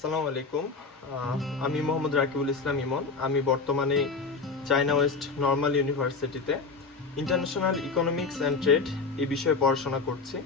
আসসালামু আলাইকুম। আমি মোহাম্মদ রাকিবুল ইসলাম ইমন। আমি বর্তমানে চায়না ওয়েস্ট নর্মাল ইউনিভার্সিটিতে ইন্টারন্যাশনাল ইকোনমিক্স অ্যান্ড ট্রেড এই বিষয়ে পড়াশোনা করছি।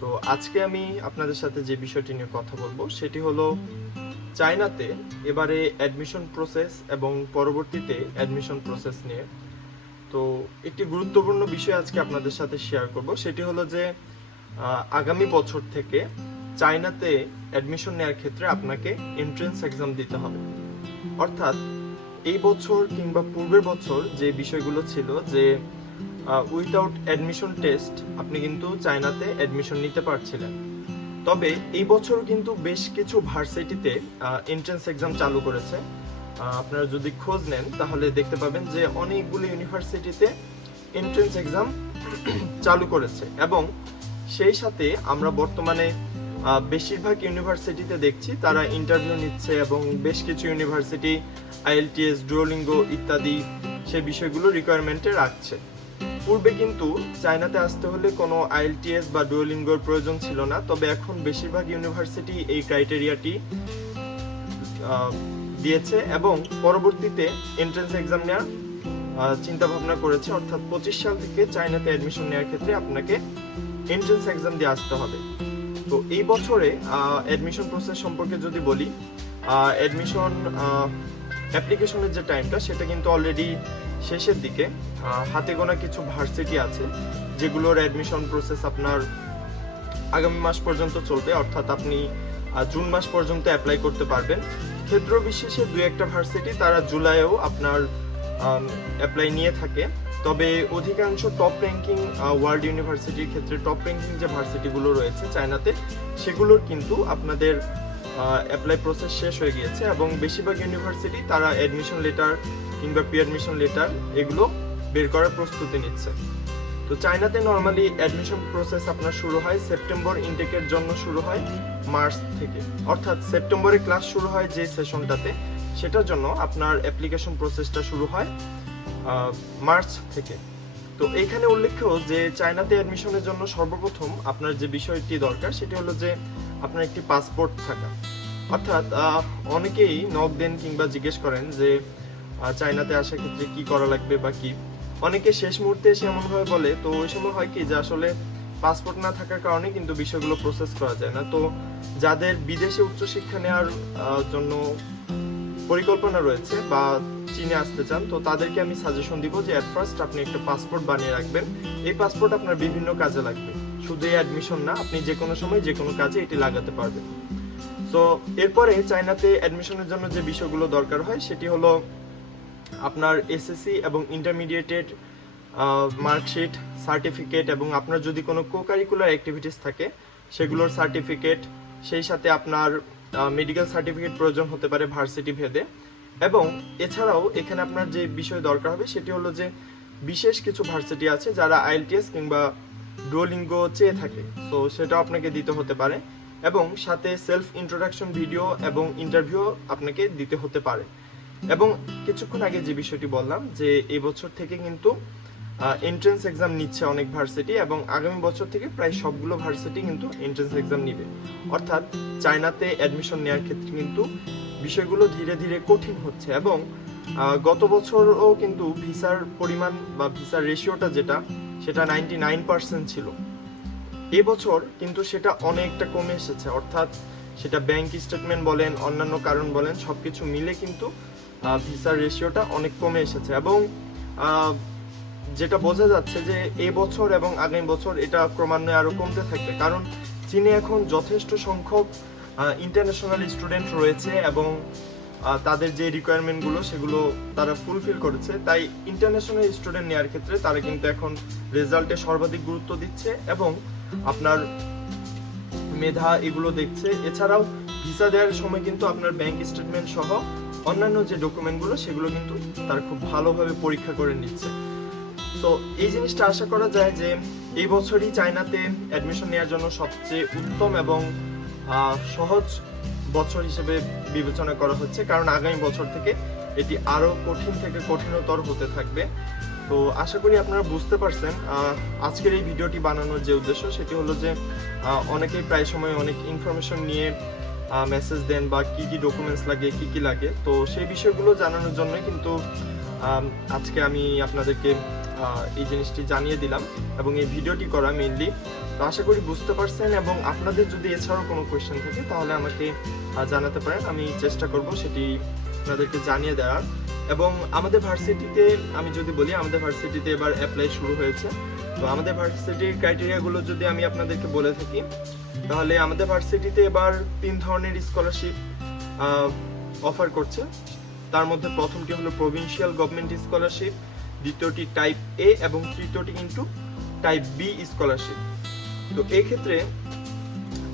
তো আজকে আমি আপনাদের সাথে যে বিষয়টি নিয়ে কথা বলবো সেটি হলো চায়নাতে এবারে অ্যাডমিশন প্রসেস এবং পরবর্তীতে অ্যাডমিশন প্রসেস নিয়ে। তো একটি গুরুত্বপূর্ণ বিষয় আজকে আপনাদের সাথে শেয়ার করব, সেটি হলো যে আগামী বছর থেকে চায়নাতে অ্যাডমিশন নেওয়ার ক্ষেত্রে আপনাকে এন্ট্রেন্স এক্সাম দিতে হবে। অর্থাৎ এই বছর কিংবা পূর্বের বছর যে বিষয়গুলো ছিল যে উইথাউট অ্যাডমিশন টেস্ট আপনি কিন্তু চায়নাতে অ্যাডমিশন নিতে পারছিলেন, তবে এই বছর কিন্তু বেশ কিছু ভার্সিটিতে এন্ট্রেন্স এক্সাম চালু করেছে। আপনারা যদি খোঁজ নেন তাহলে দেখতে পাবেন যে অনেকগুলো ইউনিভার্সিটিতে এন্ট্রেন্স এক্সাম চালু করেছে এবং সেই সাথে আমরা বর্তমানে বেশিরভাগ ইউনিভার্সিটিতে দেখছি তারা ইন্টারভিউ নিচ্ছে এবং বেশ কিছু ইউনিভার্সিটি আইএলটিএস, ডুওলিঙ্গো ইত্যাদি সেই বিষয়গুলো রিকোয়ারমেন্টে রাখছে। পূর্বে কিন্তু চায়নাতে আসতে হলে কোনো আইএলটিএস বা ডুওলিঙ্গোর প্রয়োজন ছিল না, তবে এখন বেশিরভাগ ইউনিভার্সিটি এই ক্রাইটেরিয়াটি দিয়েছে এবং পরবর্তীতে এন্ট্রেন্স এক্সাম নেওয়ার চিন্তা ভাবনা করেছে। অর্থাৎ 25 সাল থেকে চায়নাতে অ্যাডমিশন নেওয়ার ক্ষেত্রে আপনাকে এন্ট্রেন্স এক্সাম দিয়ে আসতে হবে। তো এই বছরে অ্যাডমিশন প্রসেস সম্পর্কে যদি বলি, অ্যাডমিশন অ্যাপ্লিকেশনের যে টাইমটা সেটা কিন্তু অলরেডি শেষের দিকে। হাতে গোনা কিছু ভার্সিটি আছে যেগুলোর অ্যাডমিশন প্রসেস আপনার আগামী মাস পর্যন্ত চলবে, অর্থাৎ আপনি জুন মাস পর্যন্ত অ্যাপ্লাই করতে পারবেন। ক্ষেত্র বিশেষে দুই একটা ভার্সিটি তারা জুলাইয়েও আপনার অ্যাপ্লাই নিয়ে থাকে, তবে অধিকাংশ টপ র্যাঙ্কিং ওয়ার্ল্ড ইউনিভার্সিটির ক্ষেত্রে টপ র্যাঙ্কিং যে ভার্সিটিগুলো রয়েছে চায়নাতে সেগুলোর কিন্তু আপনাদের অ্যাপ্লাই প্রসেস শেষ হয়ে গিয়েছে এবং বেশিরভাগ ইউনিভার্সিটি তারা অ্যাডমিশন লেটার কিংবা প্রি অ্যাডমিশন লেটার এগুলো বের করার প্রস্তুতি নিচ্ছে। তো চায়নাতে নর্মালি অ্যাডমিশন প্রসেস আপনার শুরু হয় সেপ্টেম্বর, ইনটেকের জন্য শুরু হয় মার্চ থেকে, অর্থাৎ সেপ্টেম্বরে ক্লাস শুরু হয় যে সেশনটাতে, সেটার জন্য আপনার অ্যাপ্লিকেশন প্রসেসটা শুরু হয় মার্চ থেকে। তো এইখানে উল্লেখ্য যে চায়নাতে অ্যাডমিশনের জন্য সর্বপ্রথম আপনার যে বিষয়টি দরকার সেটি হলো যে আপনার একটি পাসপোর্ট থাকা। অর্থাৎ অনেকেই নক দেন কিংবা জিজ্ঞেস করেন যে চায়নাতে আসার ক্ষেত্রে কি করা লাগবে বা কি। অনেকে শেষ মুহূর্তে এসে এমনভাবে বলে, তো ওই সময় হয় কি যে আসলে পাসপোর্ট না থাকার কারণে কিন্তু বিষয়গুলো প্রসেস করা যায় না। তো যাদের বিদেশে উচ্চশিক্ষা নেওয়ার জন্য পরিকল্পনা রয়েছে বা চীনে আসতে চান, তো তাদেরকে আমি সাজেশন দিব যে অ্যাট ফার্স্ট আপনি একটা পাসপোর্ট বানিয়ে রাখবেন। এই পাসপোর্ট আপনার বিভিন্ন কাজে লাগবে, শুধু এই অ্যাডমিশন না, আপনি যে কোনো সময় যে কোনো কাজে এটি লাগাতে পারবেন। তো এরপরে চায়নাতে অ্যাডমিশনের জন্য যে বিষয়গুলো দরকার হয় সেটি হলো আপনার এসএসসি এবং ইন্টারমিডিয়েটের মার্কশিট, সার্টিফিকেট এবং আপনার যদি কোনো কো-কারিকুলার অ্যাক্টিভিটিস থাকে সেগুলোর সার্টিফিকেট, সেই সাথে আপনার মেডিকেল সার্টিফিকেট প্রয়োজন হতে পারে ভার্সিটি ভেদে। এবং এছাড়াও এখানে আপনার যে বিষয় দরকার হবে সেটি হলো যে বিশেষ কিছু ভার্সিটি আছে যারা আইএলটিএস কিংবা ডুওলিঙ্গো চেয়ে থাকে, তো সেটাও আপনাকে দিতে হতে পারে এবং সাথে সেলফ ইন্ট্রোডাকশন ভিডিও এবং ইন্টারভিউ আপনাকে দিতে হতে পারে। এবং কিছুক্ষণ আগে যে বিষয়টি বললাম যে এই বছর থেকে কিন্তু এন্ট্রেন্স এক্সাম নিচ্ছে অনেক ভার্সিটি এবং আগামী বছর থেকে প্রায় সবগুলো ভার্সিটি কিন্তু এন্ট্রেন্স এক্সাম নিবে। অর্থাৎ চায়নাতে অ্যাডমিশন নেওয়ার ক্ষেত্রে কিন্তু বিষয়গুলো ধীরে ধীরে কঠিন হচ্ছে এবং গত বছরও কিন্তু ভিসার পরিমাণ বা ভিসার রেশিওটা যেটা সেটা 99% ছিল। এবছর কিন্তু সেটা অনেকটা কমে এসেছে, অর্থাৎ সেটা ব্যাংক স্টেটমেন্ট বলেন, অন্যান্য কারণ বলেন, সবকিছু মিলে কিন্তু ভিসার রেশিওটা অনেক কমে এসেছে এবং যেটা বোঝা যাচ্ছে যে এই বছর এবং আগামী বছর এটা ক্রমান্বয়ে আরো কমতে থাকবে, কারণ চীনে এখন যথেষ্ট সংখ্যক ইন্টারন্যাশনাল স্টুডেন্ট রয়েছে এবং তাদের যে রিকোয়ারমেন্টগুলো সেগুলো তারা ফুলফিল করেছে। তাই ইন্টারন্যাশনাল স্টুডেন্ট নেওয়ার ক্ষেত্রে তারা কিন্তু এখন রেজাল্টে সর্বাধিক গুরুত্ব দিচ্ছে এবং আপনার মেধা এগুলো দেখছে। এছাড়াও ভিসা দেওয়ার সময় কিন্তু আপনার ব্যাংক স্টেটমেন্ট সহ অন্যান্য যে ডকুমেন্টগুলো সেগুলো কিন্তু তারা খুব ভালোভাবে পরীক্ষা করে নিচ্ছে। তো এই জিনিসটা আশা করা যায় যে এই বছরই চায়নাতে অ্যাডমিশন নেওয়ার জন্য সবচেয়ে উত্তম এবং সহজ বছর হিসেবে বিবেচনা করা হচ্ছে, কারণ আগামী বছর থেকে এটি আরো কঠিন থেকে কঠিনতর হতে থাকবে। তো আশা করি আপনারা বুঝতে পারছেন আজকের এই ভিডিওটি বানানোর যে উদ্দেশ্য সেটি হলো যে অনেকেই প্রায় সময় অনেক ইনফরমেশন নিয়ে মেসেজ দেন বা কি কি ডকুমেন্টস লাগে, কি কি লাগে, তো সেই বিষয়গুলো জানানোর জন্য কিন্তু আজকে আমি আপনাদেরকে এই জিনিসটি জানিয়ে দিলাম এবং এই ভিডিওটি করা মেইনলি। তো আশা করি বুঝতে পারছেন, এবং আপনাদের যদি এছাড়াও কোনো কোয়েশ্চেন থাকে তাহলে আমাকে জানাতে পারেন, আমি চেষ্টা করব সেটি আপনাদেরকে জানিয়ে দেওয়ার। এবং আমাদের ভার্সিটিতে আমি যদি বলি, আমাদের ভার্সিটিতে এবার অ্যাপ্লাই শুরু হয়েছে। তো আমাদের ভার্সিটির ক্রাইটেরিয়াগুলো যদি আমি আপনাদেরকে বলে থাকি, তাহলে আমাদের ভার্সিটিতে এবার 3 ধরনের স্কলারশিপ অফার করছে। তার মধ্যে প্রথমটি হলো প্রভিন্সিয়াল গভর্নমেন্ট স্কলারশিপ, দ্বিতীয়টি টাইপ এ এবং তৃতীয়টি কিন্তু টাইপ বি স্কলারশিপ। তো এই ক্ষেত্রে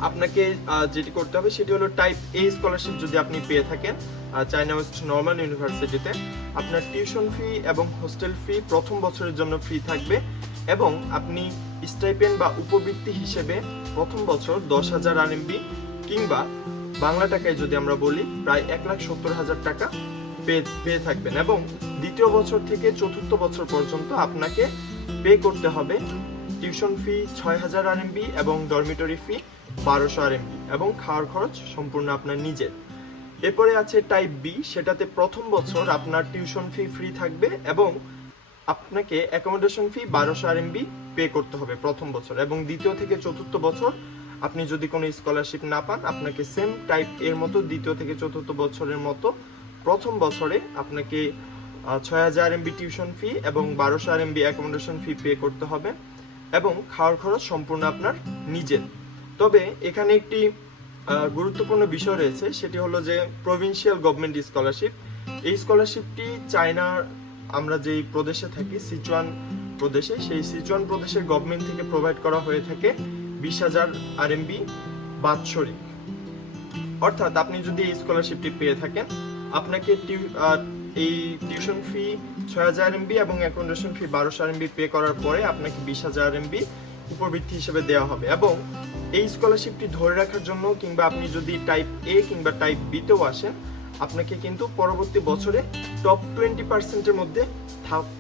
আপনাকে যেটি করতে হবে সেটি হলো টাইপ এ স্কলারশিপ যদি আপনি পেয়ে থাকেন চায়না ওয়েস্ট নর্মাল ইউনিভার্সিটিতে, আপনার টিউশন ফি এবং হোস্টেল ফি প্রথম বছরের জন্য ফ্রি থাকবে, এবং আপনি স্টাইপেন্ড বা উপবৃত্তি হিসেবে প্রথম বছর 10,000 RMB কিংবা বাংলা টাকায় যদি আমরা বলি প্রায় 1,70,000 টাকা পেয়ে থাকবেন। এবং দ্বিতীয় বছর থেকে চতুর্থ বছর পর্যন্ত আপনাকে পে করতে হবে টিউশন ফি 6,000 RMB এবং ডরমিটরি ফি 1200 RMB, এবং খাওয়ার খরচ সম্পূর্ণ আপনার নিজের। এরপরে আছে টাইপ বি, সেটাতে প্রথম বছর আপনার টিউশন ফি ফ্রি থাকবে এবং আপনাকে অ্যাকোমোডেশন ফি 1200 RMB পে করতে হবে প্রথম বছর, এবং দ্বিতীয় থেকে চতুর্থ বছর আপনি যদি কোনো স্কলারশিপ না পান, আপনাকে সেম টাইপ এর মতো দ্বিতীয় থেকে চতুর্থ বছরের মতো প্রথম বছরে আপনাকে 6,000 RMB টিউশন ফি এবং 1200 RMB অ্যাকোমোডেশন ফি পে করতে হবে, এবং খাওয়ার খরচ সম্পূর্ণ আপনার নিজের। তবে এখানে একটি গুরুত্বপূর্ণ বিষয় রয়েছে, সেটি হলো যে প্রভিন্সিয়াল গভর্নমেন্ট স্কলারশিপ। এই স্কলারশিপটি চায়নার আমরা যেই প্রদেশে থাকি সিচুয়ান প্রদেশে, সেই সিচুয়ান প্রদেশের গভর্নমেন্ট থেকে প্রোভাইড করা হয়ে থাকে 20,000 RMB বাৎসরিক। অর্থাৎ আপনি যদি এই স্কলারশিপটি পেয়ে থাকেন, আপনাকে এই টিউশন ফি 6,000 RMB এবং অ্যাকোমোডেশন ফি 1200 RMB পে করার পরে আপনাকে 20,000 RMB উপবৃত্তি হিসেবে দেওয়া হবে। এবং এই স্কলারশিপটি ধরে রাখার জন্য কিংবা আপনি যদি টাইপ এ কিংবা টাইপ বিতেও আসেন, আপনাকে কিন্তু পরবর্তী বছরে টপ 20%-এর মধ্যে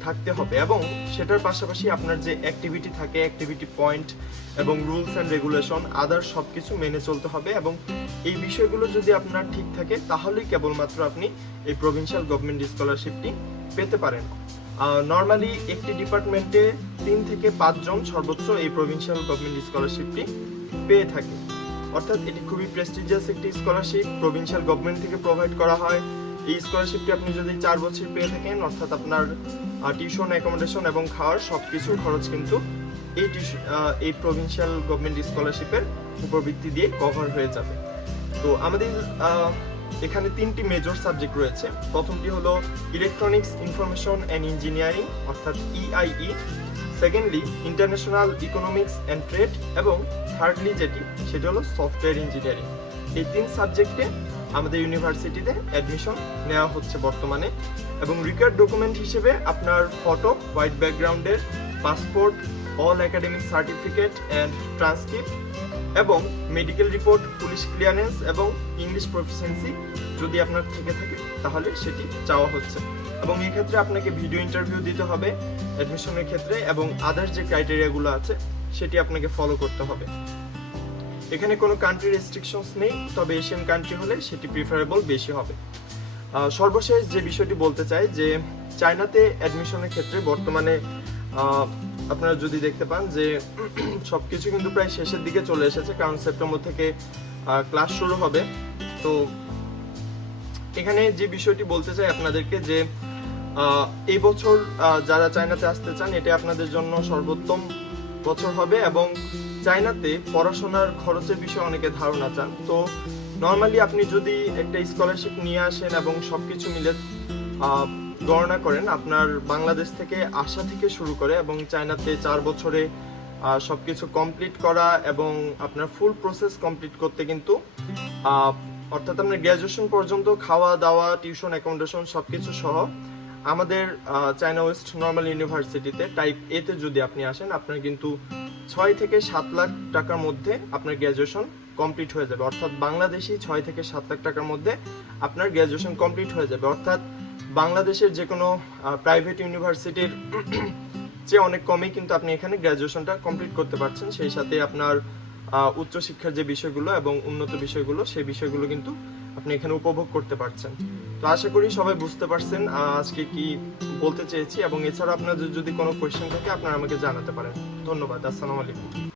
থাকতে হবে, এবং সেটার পাশাপাশি আপনার যে অ্যাক্টিভিটি থাকে, অ্যাক্টিভিটি পয়েন্ট এবং রুলস অ্যান্ড রেগুলেশন আদার সব কিছু মেনে চলতে হবে। এবং এই বিষয়গুলো যদি আপনার ঠিক থাকে, তাহলেই কেবলমাত্র আপনি এই প্রভিন্সিয়াল গভর্নমেন্ট স্কলারশিপটি পেতে পারেন। নর্মালি একটি ডিপার্টমেন্টে 3 থেকে 5 জন সর্বোচ্চ এই প্রভিন্সিয়াল গভর্নমেন্ট স্কলারশিপটি পেয়ে থাকে। অর্থাৎ এটি খুবই প্রেস্টিজিয়াস একটি স্কলারশিপ, প্রভিন্সিয়াল গভর্নমেন্ট থেকে প্রোভাইড করা হয়। এই স্কলারশিপটি আপনি যদি 4 বছর পেয়ে থাকেন, অর্থাৎ আপনার টিউশন, অ্যাকোমোডেশন এবং খাওয়ার সব কিছুর খরচ কিন্তু এই প্রভিন্সিয়াল গভর্নমেন্ট স্কলারশিপের উপবৃত্তি দিয়ে কভার হয়ে যাবে। তো আমাদের এখানে 3টি মেজর সাবজেক্ট রয়েছে। প্রথমটি হলো ইলেকট্রনিক্স ইনফরমেশন অ্যান্ড ইঞ্জিনিয়ারিং অর্থাৎ EIE, secondly international economics and trade, এবং থার্ডলি যেটি সেটি হলো সফটওয়্যার ইঞ্জিনিয়ারিং। এই 3 সাবজেক্টে আমাদের ইউনিভার্সিটিতে অ্যাডমিশন নেওয়া হচ্ছে বর্তমানে। এবং রিকোয়ার্ড ডকুমেন্ট হিসেবে আপনার ফটো, হোয়াইট ব্যাকগ্রাউন্ডের, passport, all academic certificate and transcript, এবং মেডিকেল রিপোর্ট, পুলিশ ক্লিয়ারেন্স এবং ইংলিশ প্রফিসিয়েন্সি যদি আপনার থেকে থাকে তাহলে সেটি চাওয়া হচ্ছে। এবং এই ক্ষেত্রে আপনাকে ভিডিও ইন্টারভিউ দিতে হবে অ্যাডমিশনের ক্ষেত্রে, এবং আদার্স যে ক্রাইটেরিয়াগুলো আছে সেটি আপনাকে ফলো করতে হবে। এখানে কোনো কান্ট্রি রেস্ট্রিকশনস নেই, তবে এশিয়ান কান্ট্রি হলে সেটি প্রিফারেবল বেশি হবে। সর্বশেষ যে বিষয়টি বলতে চাই যে চায়নাতে অ্যাডমিশনের ক্ষেত্রে বর্তমানে আপনারা যদি দেখতে পান যে সবকিছু কিন্তু প্রায় শেষের দিকে চলে এসেছে, কারণ সেপ্টেম্বর থেকে ক্লাস শুরু হবে। তো এখানে যে বিষয়টি বলতে চাই আপনাদেরকে যে এই বছর যারা চায়নাতে আসতে চান, এটা আপনাদের জন্য সর্বোত্তম বছর হবে। এবং চায়নাতে পড়াশোনার খরচের বিষয়ে অনেকে ধারণা চান। তো নর্মালি আপনি যদি একটা স্কলারশিপ নিয়ে আসেন এবং সবকিছু মিলে গণনা করেন, আপনার বাংলাদেশ থেকে আসা থেকে শুরু করে এবং চায়নাতে 4 বছরে সবকিছু কমপ্লিট করা এবং আপনার ফুল প্রসেস কমপ্লিট করতে কিন্তু অর্থাৎ আপনার গ্র্যাজুয়েশন পর্যন্ত খাওয়া দাওয়া, টিউশন, অ্যাকোমোডেশন সবকিছু সহ আমাদের চায়না ওয়েস্ট নর্মাল ইউনিভার্সিটিতে টাইপ এ তে যদি আপনি আসেন, আপনার কিন্তু 6 থেকে 7 লাখ টাকার মধ্যে আপনার গ্র্যাজুয়েশন কমপ্লিট হয়ে যাবে। অর্থাৎ বাংলাদেশি 6 থেকে 7 লাখ টাকার মধ্যে আপনার গ্র্যাজুয়েশন কমপ্লিট হয়ে যাবে। অর্থাৎ বাংলাদেশের যে কোনো প্রাইভেট ইউনিভার্সিটির চেয়ে অনেক কমই কিন্তু আপনি এখানে গ্র্যাজুয়েশনটা কমপ্লিট করতে পারছেন। সেই সাথে আপনার উচ্চশিক্ষার যে বিষয়গুলো এবং উন্নত বিষয়গুলো, সেই বিষয়গুলো কিন্তু আপনি এখানে উপভোগ করতে পারছেন। তো আশা করি সবাই বুঝতে পারছেন আজকে কি বলতে চেয়েছি, এবং এছাড়া আপনাদের যদি কোনো কোয়েশ্চেন থাকে আপনারা আমাকে জানাতে পারেন। ধন্যবাদ। আসসালামু আলাইকুম।